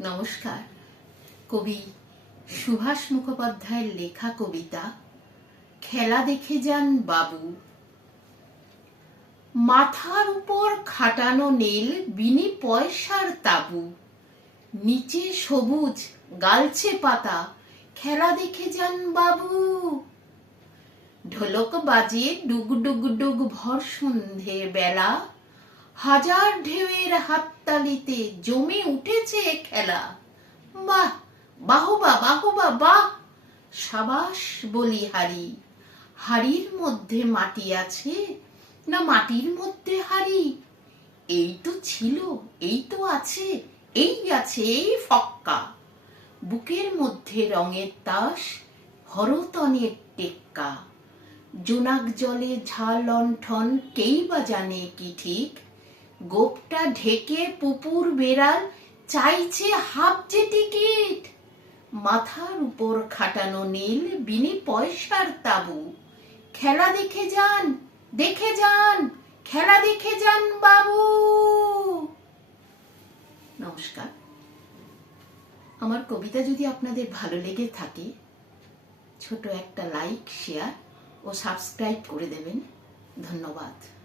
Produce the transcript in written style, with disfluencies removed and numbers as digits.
নমস্কার। কবি সুভাষ মুখোপাধ্যায়ের লেখা কবিতা খেলা দেখে যান বাবু। মাথার উপর খাটানো নীল বিনি পয়সার তাবু, নিচে সবুজ গালছে পাতা, খেলা দেখে যান বাবু। ঢোলক বাজে ডুগ ডুগ ডুগ ভর সন্ধে বেলা, হাজার ঢেউয়ের হাততালিতে জমে উঠেছে খেলা। বাহ বাহুবা বাহুবা বাহ, সাবাস বলি হারি। হাড়ির মধ্যে মাটি আছে না মাটির মধ্যে হাড়ি? এই তো ছিল, এই তো আছে, এই আছে এই ফক্কা। বুকের মধ্যে রঙের তাস, হরতনের টেক্কা। জোনাক জলে ঝাল লণ্ঠন, কেই বা জানে কি ঠিক। গোপটা ঢেকে পুপুর বেড়াল চাইছে হাফ-যে টিকিট। মাথার উপর খাটানো নীল বিনি পয়সার তাবু, খেলা দেখে যান, দেখে যান, খেলা দেখে যান বাবু। নমস্কার। আমার কবিতা যদি আপনাদের ভালো লেগে থাকে, ছোট একটা লাইক, শেয়ার ও সাবস্ক্রাইব করে দেবেন। ধন্যবাদ।